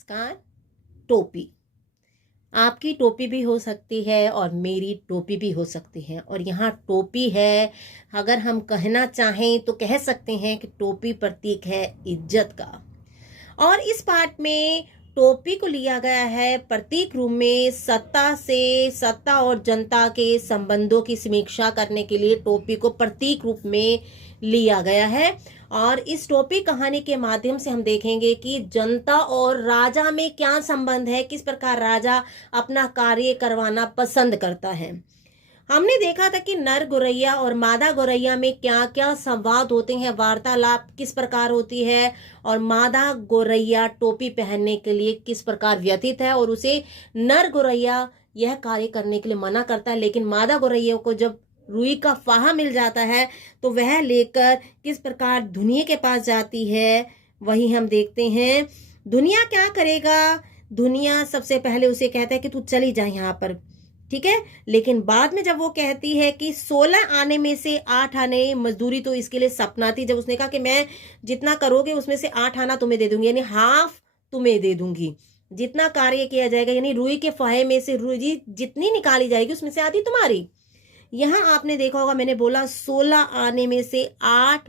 नमस्कार। टोपी आपकी टोपी भी हो सकती है और मेरी टोपी भी हो सकती है। और यहाँ टोपी है, अगर हम कहना चाहें तो कह सकते हैं कि टोपी प्रतीक है इज्जत का। और इस पार्ट में टोपी को लिया गया है प्रतीक रूप में सत्ता और जनता के संबंधों की समीक्षा करने के लिए टोपी को प्रतीक रूप में लिया गया है। और इस टोपी कहानी के माध्यम से हम देखेंगे कि जनता और राजा में क्या संबंध है, किस प्रकार राजा अपना कार्य करवाना पसंद करता है। हमने देखा था कि नर गौरैया और मादा गौरैया में क्या क्या संवाद होते हैं, वार्तालाप किस प्रकार होती है, और मादा गौरैया टोपी पहनने के लिए किस प्रकार व्यतीत है और उसे नर गौरैया यह कार्य करने के लिए मना करता है। लेकिन मादा गौरैया को जब रुई का फाहा मिल जाता है तो वह लेकर किस प्रकार दुनिया के पास जाती है, वही हम देखते हैं। दुनिया क्या करेगा, दुनिया सबसे पहले उसे कहता है कि तू चली जा यहाँ पर, ठीक है। लेकिन बाद में जब वो कहती है कि 16 आने में से 8 आने मजदूरी तो इसके लिए सपना थी, जब उसने कहा कि मैं जितना करोगे उसमें से 8 आना तुम्हें दे दूंगी, यानी हाफ तुम्हें दे दूंगी, जितना कार्य किया जाएगा, यानी रुई के फाहे में से रुई जितनी निकाली जाएगी उसमें से आधी तुम्हारी। यहाँ आपने देखा होगा, मैंने बोला 16 आने में से 8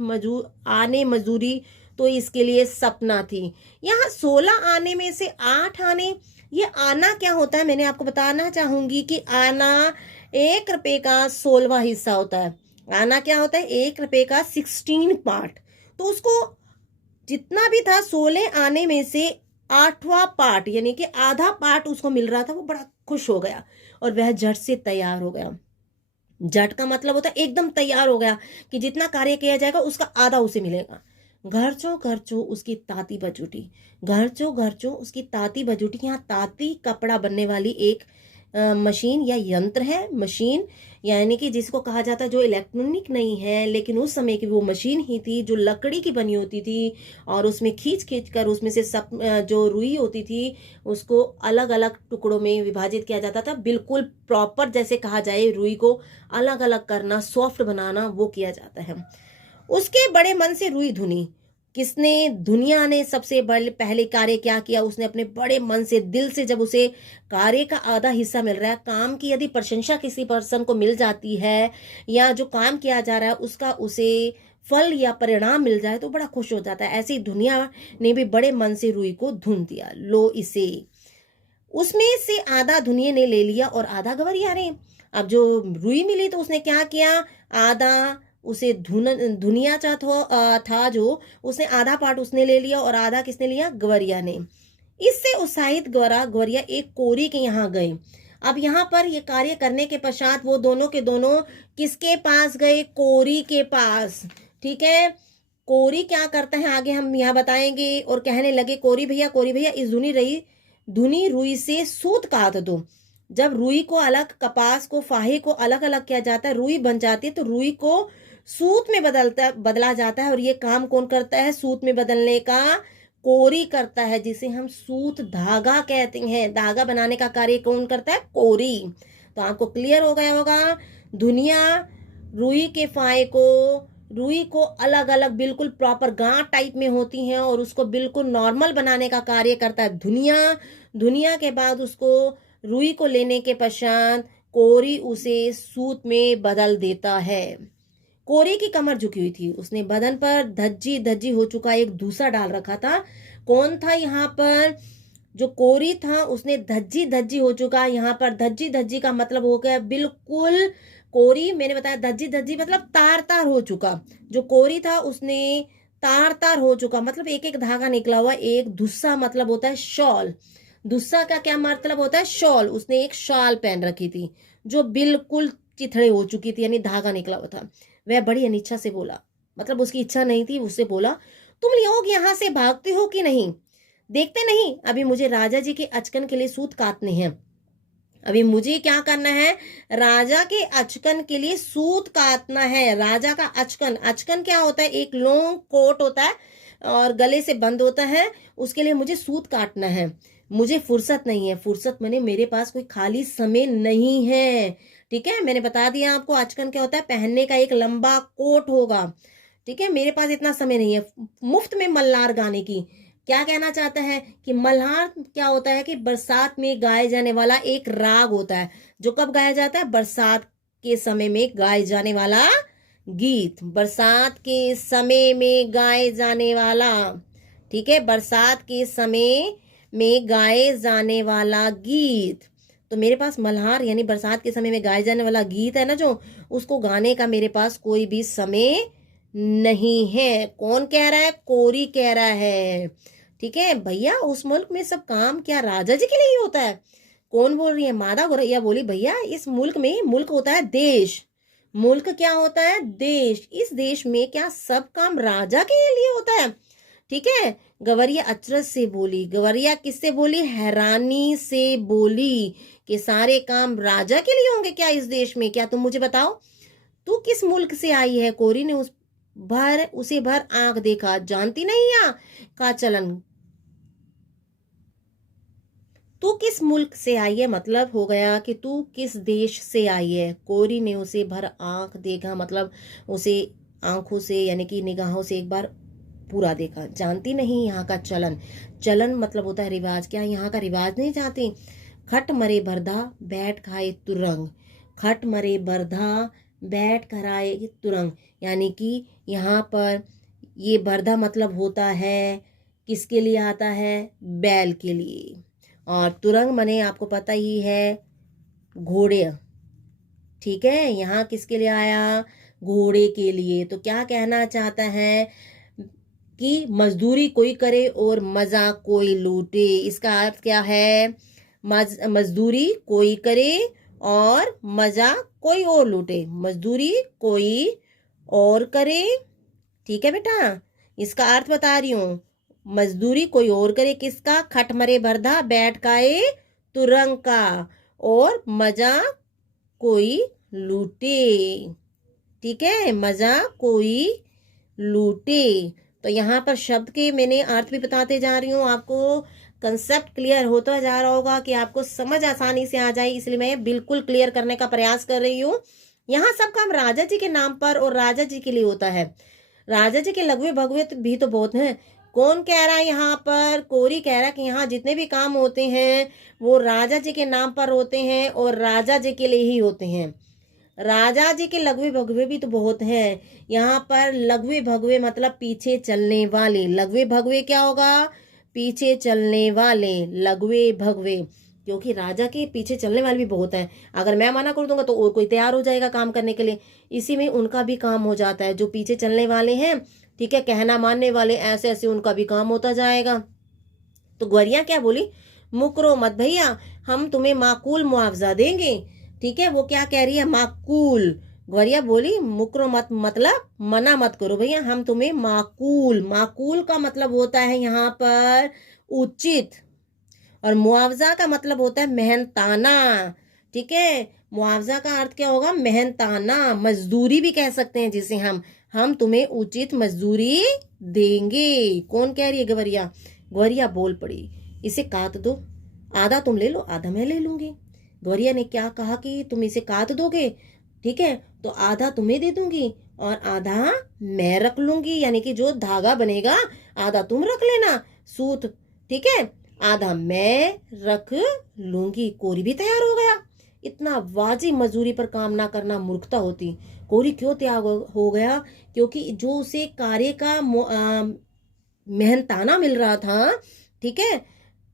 आने मजदूरी तो इसके लिए सपना थी। यहाँ 16 आने में से 8 आने, ये आना क्या होता है मैंने आपको बताना चाहूंगी कि आना 1 रुपए का 16वां हिस्सा होता है। आना क्या होता है, 1 रुपए का 16 पार्ट। तो उसको जितना भी था 16 आने में से 8वां पार्ट यानी कि आधा पार्ट उसको मिल रहा था। वो बड़ा खुश हो गया और वह झट से तैयार हो गया। झट का मतलब होता है एकदम तैयार हो गया कि जितना कार्य किया जाएगा उसका आधा उसे मिलेगा। घरचो उसकी ताती बज उठी, घरचो उसकी ताती बज उठी। यहाँ ताती कपड़ा बनने वाली एक मशीन या यंत्र है। मशीन यानी कि जिसको कहा जाता है जो इलेक्ट्रॉनिक नहीं है, लेकिन उस समय की वो मशीन ही थी जो लकड़ी की बनी होती थी और उसमें खींच कर उसमें से सब जो रुई होती थी उसको अलग अलग टुकड़ों में विभाजित किया जाता था। बिल्कुल प्रॉपर जैसे कहा जाए रुई को अलग अलग करना, सॉफ्ट बनाना, वो किया जाता है। उसके बड़े मन से रुई धुनी। किसने, दुनिया ने सबसे पहले कार्य क्या किया, उसने अपने बड़े मन से दिल से, जब उसे कार्य का आधा हिस्सा मिल रहा है, काम की यदि प्रशंसा किसी पर्सन को मिल जाती है या जो काम किया जा रहा है उसका उसे फल या परिणाम मिल जाए तो बड़ा खुश हो जाता है। ऐसी दुनिया ने भी बड़े मन से रुई को धुन दिया। लो इसे, उसमें से आधा दुनिया ने ले लिया और आधा गवरिया ने। अब जो रुई मिली तो उसने क्या किया, आधा उसे दुनिया था जो उसने आधा पार्ट उसने ले लिया और आधा किसने लिया, गवरिया ने। इससे उत्साहित गवरिया एक कोरी के यहाँ गए। अब यहाँ पर ये कार्य करने के पश्चात वो दोनों के दोनों किसके पास गए, कोरी के पास, ठीक है। कोरी क्या करता है आगे हम यहाँ बताएंगे। और कहने लगे, कोरी भैया इस धुनी रुई से सूत काट दो। जब रुई को अलग, कपास को, फाहे को अलग अलग किया जाता है, रुई बन जाती है, तो रुई को सूत में बदला जाता है। और ये काम कौन करता है, सूत में बदलने का कोरी करता है, जिसे हम सूत धागा कहते हैं। धागा बनाने का कार्य कौन करता है, कोरी। तो आपको क्लियर हो गया होगा। दुनिया रुई के फाहे को, रुई को अलग अलग बिल्कुल प्रॉपर गांठ टाइप में होती हैं और उसको बिल्कुल नॉर्मल बनाने का कार्य करता है दुनिया के बाद उसको रुई को लेने के पश्चात कोरी उसे सूत में बदल देता है। कोरी की कमर झुकी हुई थी, उसने बदन पर धज्जी हो चुका एक दूसरा डाल रखा था। कौन था यहाँ पर, जो कोरी था उसने धज्जी हो चुका। यहाँ पर धज्जी का मतलब हो गया बिल्कुल, कोरी मैंने बताया धज्जी मतलब तार हो चुका। जो कोरी था उसने तार हो चुका, मतलब एक एक धागा निकला हुआ। एक दुस्सा मतलब होता है शॉल, दुस्सा का क्या मतलब होता है, शॉल। उसने एक शाल पहन रखी थी जो बिल्कुल चिथड़े हो चुकी थी, यानी धागा निकला हुआ था। वह बड़ी अनिच्छा से बोला, मतलब उसकी इच्छा नहीं थी, उससे बोला, तुम लोग यहाँ से भागते हो कि नहीं, देखते नहीं अभी मुझे राजा जी के अचकन के लिए सूत काटने हैं। अभी मुझे क्या करना है, राजा के अचकन के लिए सूत काटना है। राजा का अचकन क्या होता है, एक लॉन्ग कोट होता है और गले से बंद होता है, उसके लिए मुझे सूत काटना है। मुझे फुर्सत नहीं है, फुर्सत मैंने, मेरे पास कोई खाली समय नहीं है, ठीक है। मैंने बता दिया आपको अचकन क्या होता है, पहनने का एक लंबा कोट होगा, ठीक है। मेरे पास इतना समय नहीं है मुफ्त में मल्लार गाने की। क्या कहना चाहता है कि मल्हार क्या होता है कि बरसात में गाए जाने वाला एक राग होता है, जो कब गाया जाता है, बरसात के समय में गाए जाने वाला गीत, बरसात के समय में गाए जाने वाला, ठीक है, बरसात के समय में गाए जाने वाला गीत। तो मेरे पास मल्हार यानी बरसात के समय में गाए जाने वाला गीत है ना, जो उसको गाने का मेरे पास कोई भी समय नहीं है। कौन कह रहा है? कोरी कह रहा है। ठीक है भैया, उस मुल्क में सब काम क्या राजा जी के लिए ही होता है? कौन बोल रही है? मादा गोरैया बोली भैया इस मुल्क में, मुल्क होता है देश, मुल्क क्या होता है? देश। इस देश में क्या सब काम राजा के लिए होता है? ठीक है। गवरिया अचरज से बोली। गवरिया किससे बोली? हैरानी से बोली कि सारे काम राजा के लिए होंगे क्या इस देश में? क्या तुम मुझे बताओ, तू किस मुल्क से आई है? कोरी ने उसे भर आंख देखा। जानती नहीं या का चलन, तू किस मुल्क से आई है, मतलब हो गया कि तू किस देश से आई है। कोरी ने उसे भर आंख देखा, मतलब उसे आंखों से यानी कि निगाहों से एक बार पूरा देखा। जानती नहीं यहाँ का चलन, चलन मतलब होता है रिवाज, क्या यहाँ का रिवाज नहीं जानती? खट मरे बरधा बैठ खाए तुरंग, खट मरे बरधा बैठ कराए तुरंग, यानी कि यहाँ पर ये बरधा मतलब होता है किसके लिए आता है? बैल के लिए। और तुरंग मने आपको पता ही है घोड़े। ठीक है, यहाँ किसके लिए आया? घोड़े के लिए। तो क्या कहना चाहता है कि मजदूरी कोई करे और मजा कोई लूटे। इसका अर्थ क्या है? मजदूरी कोई करे और मजा कोई और लूटे। मजदूरी कोई और करे, ठीक है बेटा, इसका अर्थ बता रही हूँ। मजदूरी कोई और करे, किसका? खट मरे बरधा बैठ काए तुरंग का, और मजा कोई लूटे। ठीक है, मजा कोई लूटे। तो यहाँ पर शब्द के मैंने अर्थ भी बताते जा रही हूँ, आपको कंसेप्ट क्लियर होता जा रहा होगा कि आपको समझ आसानी से आ जाए, इसलिए मैं बिल्कुल क्लियर करने का प्रयास कर रही हूँ। यहाँ सब काम राजा जी के नाम पर और राजा जी के लिए होता है। राजा जी के लघुए भगवे भी तो बहुत हैं। कौन कह रहा है यहाँ पर? कोरी कह रहा है कि यहाँ जितने भी काम होते हैं वो राजा जी के नाम पर होते हैं और राजा जी के लिए ही होते हैं। राजा जी के लघुए भगवे भी तो बहुत हैं। यहाँ पर लघुए भगवे मतलब पीछे चलने वाले। लघुए भगवे क्या होगा? पीछे चलने वाले, लघुए भगवे, क्योंकि राजा के पीछे चलने वाले भी बहुत हैं। अगर मैं मना कर दूंगा तो और कोई तैयार हो जाएगा काम करने के लिए, इसी में उनका भी काम हो जाता है। जो पीछे चलने वाले हैं, ठीक है, कहना मानने वाले, ऐसे ऐसे उनका भी काम होता जाएगा। तो ग्वारिया क्या बोली? मुकरो मत भैया, हम तुम्हें माकूल मुआवजा देंगे। ठीक है, वो क्या कह रही है? माकूल। ग्वारिया बोली मुकरो मत मतलब मना मत करो भैया, हम तुम्हें माकूल। माकूल का मतलब होता है यहाँ पर उचित, और मुआवजा का मतलब होता है मेहनताना। ठीक है, मुआवजा का अर्थ क्या होगा? मेहनताना। मजदूरी भी कह सकते हैं जिसे हम तुम्हें उचित मजदूरी देंगे। कौन कह रही है? गवरिया। गवरिया बोल पड़ी, इसे काट दो, आधा तुम ले लो आधा मैं ले लूंगी। गवरिया ने क्या कहा कि तुम इसे काट दोगे, ठीक है, तो आधा तुम्हें दे दूंगी और आधा मैं रख लूंगी, यानी कि जो धागा बनेगा आधा तुम रख लेना, सूत, ठीक है, आधा मैं रख लूंगी। कोरी भी तैयार हो गया। इतना वाजिब मजदूरी पर काम ना करना मूर्खता होती। कोरी क्यों तैयार हो गया? क्योंकि जो उसे कार्य का मेहनताना मिल रहा था, ठीक है,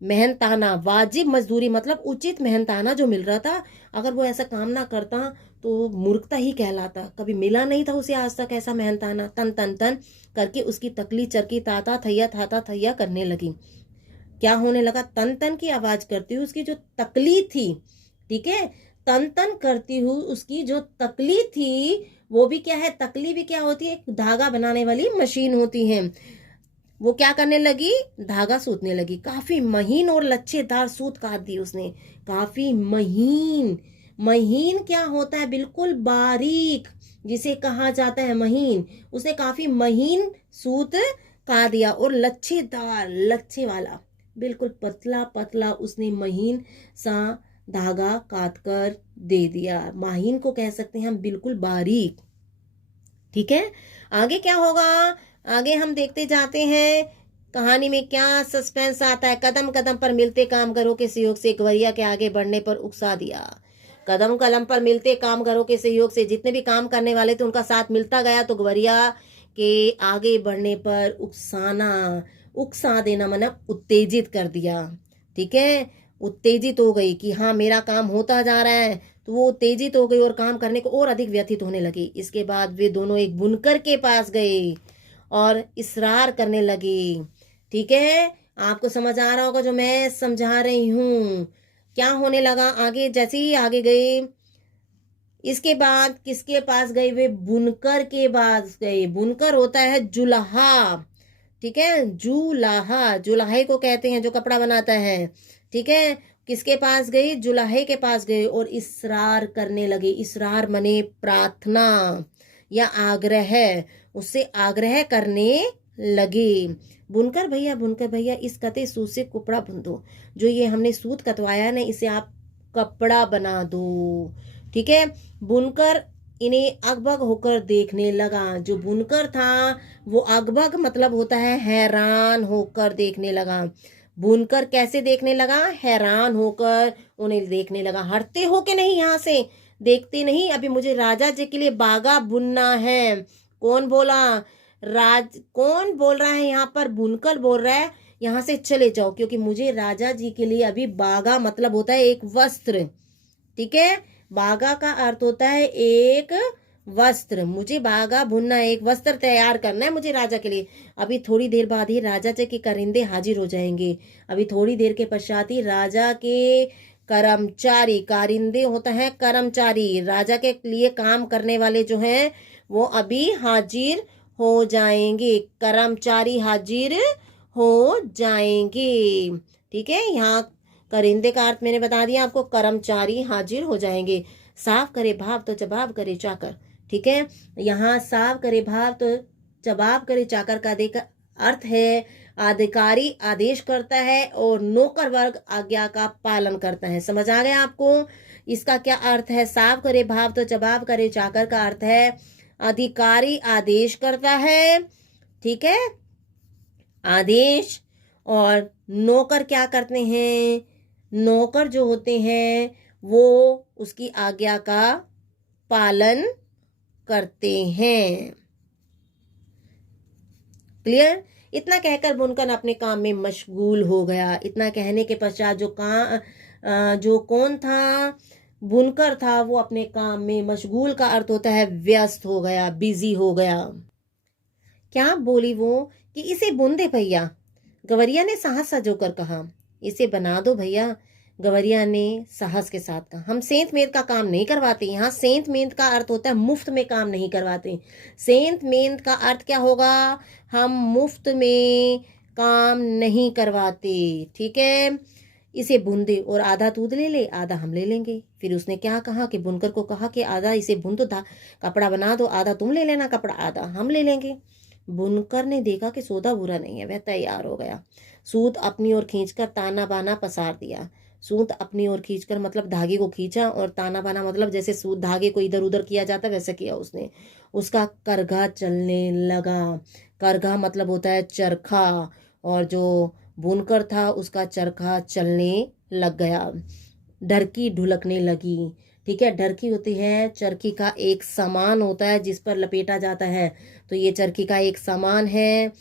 मेहनताना, वाजिब मजदूरी मतलब उचित मेहनताना जो मिल रहा था, अगर वो ऐसा काम ना करता तो मूर्खता ही कहलाता। कभी मिला नहीं था उसे आज तक ऐसा मेहनताना। तन तन तन करके उसकी तकली चरकी ताता थैया थाता थैया करने लगी। क्या होने लगा? तन तन की आवाज करती हुई उसकी जो तकली थी, ठीक है, तन तन करती हुई उसकी जो तकली थी, वो भी क्या है? तकली भी क्या होती है? एक धागा बनाने वाली मशीन होती है। वो क्या करने लगी? धागा सूतने लगी। काफी महीन और लच्छेदार सूत काट दी उसने। काफी महीन। महीन क्या होता है? बिल्कुल बारीक, जिसे कहा जाता है महीन। उसने काफी महीन सूत काट दिया और लच्छेदार, लच्छे वाला, बिल्कुल पतला पतला उसने महीन सा धागा काट कर दे दिया। महीन को कह सकते हैं हम बिल्कुल बारीक। ठीक है, आगे क्या होगा? आगे हम देखते जाते हैं। कहानी में क्या सस्पेंस आता है। कदम कदम पर मिलते कामगारों के सहयोग से गवरिया के आगे बढ़ने पर उकसा दिया। कदम कदम पर मिलते कामगारों के सहयोग से जितने भी काम करने वाले थे उनका साथ मिलता गया, तो गवरिया के आगे बढ़ने पर उकसाना, उकसा देना मतलब उत्तेजित कर दिया। ठीक है, उत्तेजित हो गई कि हाँ मेरा काम होता जा रहा है, तो वो उत्तेजित हो गई और काम करने को और अधिक व्यथित होने लगी। इसके बाद वे दोनों एक बुनकर के पास गए और इसरार करने लगे। ठीक है, आपको समझ आ रहा होगा जो मैं समझा रही हूँ। क्या होने लगा आगे, जैसे ही आगे गए, इसके बाद किसके पास गए, वे बुनकर के पास गए। बुनकर होता है जुलाहा। ठीक है, जुलाहा, जुलाहे को कहते हैं जो कपड़ा बनाता है। ठीक है, किसके पास गई, जुलाहे के पास गए और इसरार करने लगे। इसरार मने प्रार्थना या आग्रह, उससे आग्रह करने लगे। बुनकर भैया, बुनकर भैया, इस कते सूत से कपड़ा बुन दो। जो ये हमने सूत कतवाया ना, इसे आप कपड़ा बना दो। ठीक है, बुनकर इन्हें अगबग होकर देखने लगा। जो बुनकर था वो अगबग मतलब होता है हैरान होकर देखने लगा। बुनकर कैसे देखने लगा, हैरान होकर उन्हें देखने लगा। हटते हो कि नहीं यहाँ से, देखते नहीं, अभी मुझे राजा जी के लिए बागा बुनना है। कौन बोला, कौन बोल रहा है यहाँ पर, बुनकर बोल रहा है यहाँ से चले जाओ, क्योंकि मुझे राजा जी के लिए अभी बागा मतलब होता है एक वस्त्र। ठीक है, बागा का अर्थ होता है एक वस्त्र। मुझे बागा बुनना, एक वस्त्र तैयार करना है मुझे राजा के लिए। अभी थोड़ी देर बाद ही राजा जी के करिंदे हाजिर हो जाएंगे। अभी थोड़ी देर के पश्चात ही राजा के कर्मचारी, कारिंदे होता है कर्मचारी, राजा के लिए काम करने वाले जो हैं वो अभी हाजिर हो जाएंगे। कर्मचारी हाजिर हो जाएंगे। ठीक है, यहाँ करिंदे का अर्थ मैंने बता दिया आपको, कर्मचारी हाजिर हो जाएंगे। साफ करे भाव तो जवाब करे चाकर। ठीक है, यहाँ साफ करे भाव तो जवाब करे चाकर का अर्थ है अधिकारी आदेश करता है और नौकर वर्ग आज्ञा का पालन करता है। समझ आ गया आपको इसका क्या अर्थ है। साफ करे भाव तो जवाब करे चाकर का अर्थ है अधिकारी आदेश करता है। ठीक है, आदेश, और नौकर क्या करते हैं, नौकर जो होते हैं वो उसकी आज्ञा का पालन करते हैं। क्लियर। इतना कहकर बुनकर अपने काम में मशगूल हो गया। इतना कहने के पश्चात जो कौन था, बुनकर था, वो अपने काम में, मशगूल का अर्थ होता है व्यस्त हो गया, बिजी हो गया। क्या बोली वो कि इसे बुन दे भैया। गवरिया ने साहस सजोकर कहा, इसे बना दो भैया। गवरिया ने साहस के साथ कहा, हम सेंत मेंत का काम नहीं करवाते। यहाँ सेंत मेंत का अर्थ होता है मुफ्त में काम नहीं करवाते। सेंत मेंत का अर्थ क्या होगा, हम मुफ्त में काम नहीं करवाते। ठीक है, इसे बुन दे और आधा तू ले ले, आधा हम ले लेंगे। फिर उसने क्या कहा कि बुनकर को कहा कि आधा इसे बुन दो, कपड़ा बना दो, आधा तुम ले लेना कपड़ा, आधा हम ले लेंगे। बुनकर ने देखा कि सौदा बुरा नहीं है, वह तैयार हो गया। सूत अपनी ओर खींचकर ताना बाना पसार दिया। सूत अपनी ओर खींचकर मतलब धागे को खींचा, और ताना बाना मतलब जैसे सूत धागे को इधर उधर किया जाता वैसे किया उसने। उसका करघा चलने लगा। करघा मतलब होता है चरखा, और जो बुनकर था उसका चरखा चलने लग गया। ढरकी ढुलकने लगी। ठीक है, ढरकी होती है चरखी का एक सामान होता है जिस पर लपेटा जाता है, तो ये चरखी का एक सामान है।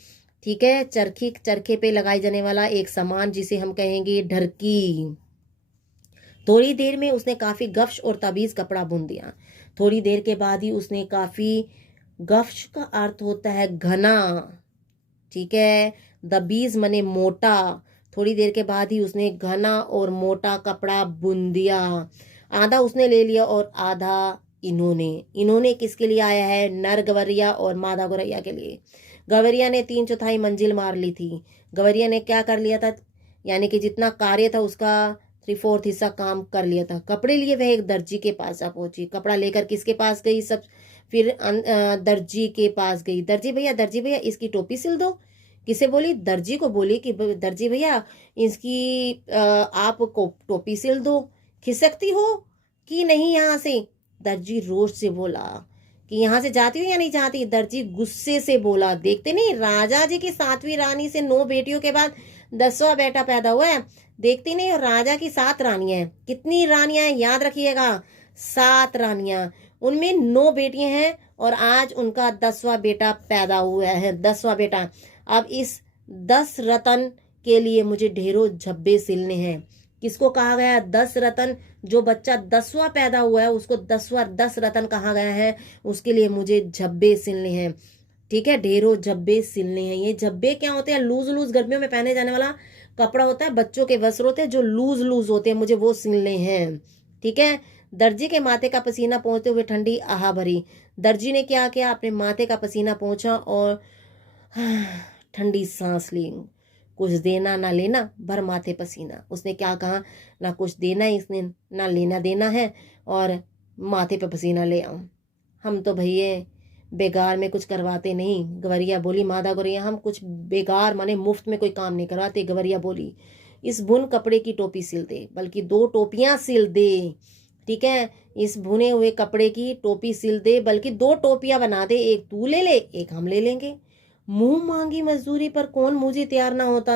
ठीक है, चरखे पे लगाई जाने वाला एक सामान जिसे हम कहेंगे ढरकी। थोड़ी देर में उसने काफी गफ्श और तबीज कपड़ा बुन दिया। थोड़ी देर के बाद ही उसने काफी, गफ्श का अर्थ होता है घना। ठीक है, दबीज मने मोटा। थोड़ी देर के बाद ही उसने घना और मोटा कपड़ा बुन दिया। आधा उसने ले लिया और आधा इन्होंने किसके लिए आया है, नर गवरिया और मादा गौरैया के लिए। गवरिया ने 3/4 मंजिल मार ली थी। गवरिया ने क्या कर लिया था, यानी कि जितना कार्य था उसका 3/4 हिस्सा काम कर लिया था। कपड़े लिए वह एक दर्जी के पास जा पहुंची। कपड़ा लेकर किसके पास गई, सब फिर दर्जी के पास गई। दर्जी भैया इसकी टोपी सिल दो। किसे बोली, दर्जी को बोली कि दर्जी भैया इसकी आप टोपी सिल दो। खिसकती हो कि नहीं यहाँ से। दर्जी रोष से बोला कि यहाँ से जाती हूँ या नहीं जाती। दर्जी गुस्से से बोला, देखते नहीं राजा जी की 7वीं रानी से 9 बेटियों के बाद 10वां बेटा पैदा हुआ है। देखती नहीं, और राजा की 7 रानियां हैं। कितनी रानियां हैं याद रखिएगा, 7 रानियां, उनमें 9 बेटियां हैं और आज उनका 10वां बेटा पैदा हुआ है, 10वां बेटा। अब इस 10 रतन के लिए मुझे ढेरों झब्बे सिलने हैं। किसको कहा गया है 10 रतन? जो बच्चा 10वां पैदा हुआ है उसको 10 रतन कहा गया है, उसके लिए मुझे झब्बे सिलने हैं। ठीक है, ढेरों झब्बे सिलने हैं। ये झब्बे क्या होते हैं? लूज लूज गर्मियों में पहने जाने वाला कपड़ा होता है, बच्चों के वस्त्र होते हैं जो लूज लूज होते हैं, मुझे वो सिलने हैं। ठीक है। दर्जी के माथे का पसीना पहुंचते हुए ठंडी आह भरी। दर्जी ने क्या किया? अपने माथे का पसीना पहुंचा और ठंडी सांस ली। कुछ देना ना लेना, भर माथे पसीना। उसने क्या कहा? ना कुछ देना है इसने, ना लेना देना है, और माथे पे पसीना ले आऊं। हम तो भैया बेकार में कुछ करवाते नहीं। गवरिया बोली, मादा गौरिया हम कुछ बेकार माने मुफ्त में कोई काम नहीं करवाते। गवरिया बोली, इस बुन कपड़े की टोपी सिल दे, बल्कि 2 टोपियां सिल दे। ठीक है, इस बुने हुए कपड़े की टोपी सिल दे, बल्कि 2 टोपियां बना दे, एक तू ले ले, एक हम ले लेंगे। मुंह मांगी मजदूरी पर कौन मुझे तैयार ना होता?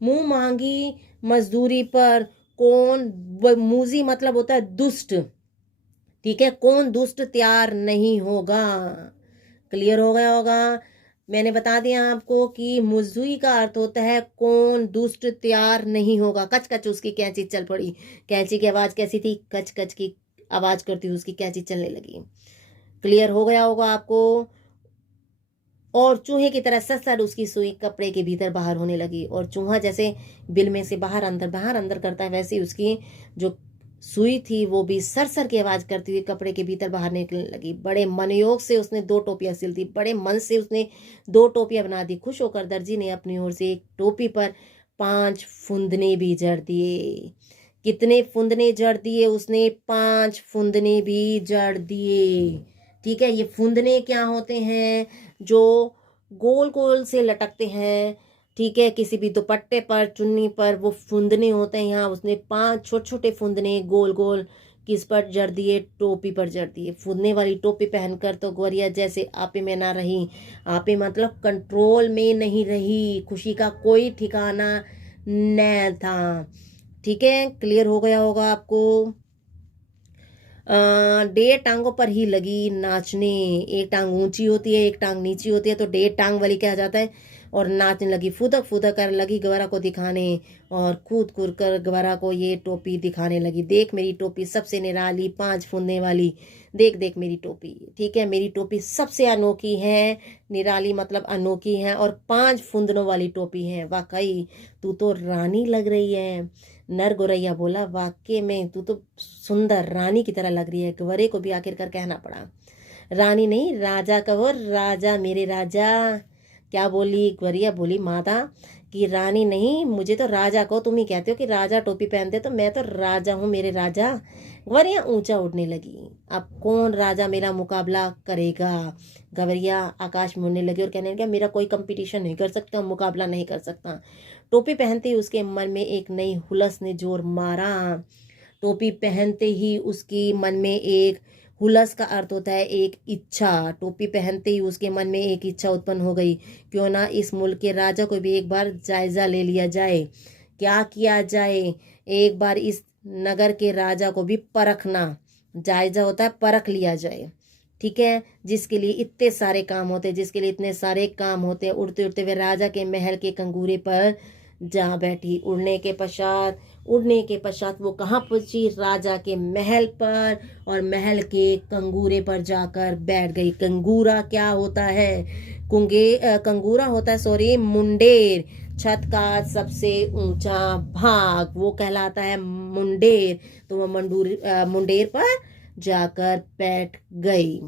मुंह मांगी मजदूरी पर कौन, मूजी मतलब होता है दुष्ट। ठीक है, कौन दुष्ट तैयार नहीं होगा? क्लियर हो गया होगा। मैंने बता दिया आपको कि मजदूरी का अर्थ होता है कौन दुष्ट तैयार नहीं होगा। कच कच उसकी कैंची चल पड़ी। कैंची की आवाज कैसी थी? कच कच की आवाज करती हुई उसकी कैंची चलने लगी। क्लियर हो गया होगा आपको। और चूहे की तरह सर उसकी सुई कपड़े के भीतर बाहर होने लगी। और चूहा जैसे बिल में से बाहर अंदर करता है, वैसे उसकी जो सुई थी वो भी सर की आवाज करती हुई कपड़े के भीतर बाहर निकलने लगी। बड़े मनयोग से उसने 2 टोपियां सिल दी, बड़े मन से उसने 2 टोपियां बना दी। खुश होकर दर्जी ने अपनी ओर से एक टोपी पर 5 फुंदने भी जड़ दिए। कितने फुंदने जड़ दिए उसने? 5 फुंदने भी जड़ दिए। ठीक है, ये फुंदने क्या होते हैं? जो गोल गोल से लटकते हैं। ठीक है, किसी भी दुपट्टे पर, चुन्नी पर वो फुंदने होते हैं। यहाँ उसने 5 छोटे छोटे फुंदने गोल गोल किस पर जड़ दिए? टोपी पर जड़ दिए। फुंदने वाली टोपी पहनकर तो ग्वारिया जैसे आपे में ना रही। आपे मतलब कंट्रोल में नहीं रही। खुशी का कोई ठिकाना न था। ठीक है, क्लियर हो गया होगा आपको। 1.5 टांगों पर ही लगी नाचने। एक टांग ऊंची होती है, एक टांग नीची होती है, तो 1.5 टांग वाली कहा जाता है। और नाचने लगी, फुदक फुदक कर लगी गवारा को दिखाने, और कूद कूद कर गवारा को ये टोपी दिखाने लगी। देख मेरी टोपी सबसे निराली, 5 फुंदने वाली। देख देख मेरी टोपी। ठीक है, मेरी टोपी सबसे अनोखी है। निराली मतलब अनोखी है, और 5 फुंदनों वाली टोपी है। वाकई तू तो रानी लग रही है। नर गोरैया बोला, वाकई में तू तो सुंदर रानी की तरह लग रही है। गवरे को भी आखिरकार कहना पड़ा। रानी नहीं, राजा कहो, राजा मेरे राजा। क्या बोली ग्वरिया? बोली, माता कि रानी नहीं, मुझे तो राजा कहो। तुम ही कहते हो कि राजा टोपी पहनते, तो मैं तो राजा हूँ, मेरे राजा। ग्वरिया ऊंचा उड़ने लगी। अब कौन राजा मेरा मुकाबला करेगा? गवरिया आकाश में उड़ने लगी और कहने लगा, मेरा कोई कंपटीशन नहीं कर सकता, मुकाबला नहीं कर सकता। टोपी पहनते ही उसके मन में एक नई हुलस ने जोर मारा। टोपी पहनते ही उसकी मन में एक हुलस का अर्थ होता है एक इच्छा। टोपी पहनते ही उसके मन में एक इच्छा उत्पन्न हो गई। क्यों ना इस मुल्क के राजा को भी एक बार जायजा ले लिया जाए। क्या किया जाए? एक बार इस नगर के राजा को भी परखना। जायजा होता है परख लिया जाए। ठीक है, जिसके लिए इतने सारे काम होते हैं, जिसके लिए इतने सारे काम होते हैं। उड़ते उड़ते वे राजा के महल के कंगूरे पर जा बैठी। उड़ने के पश्चात वो कहाँ पहुंची? राजा के महल पर, और महल के कंगूरे पर जाकर बैठ गई। कंगूरा क्या होता है? कंगूरा होता है, सॉरी, मुंडेर। छत का सबसे ऊंचा भाग वो कहलाता है मुंडेर। तो वो मुंडेर पर जाकर बैठ गई।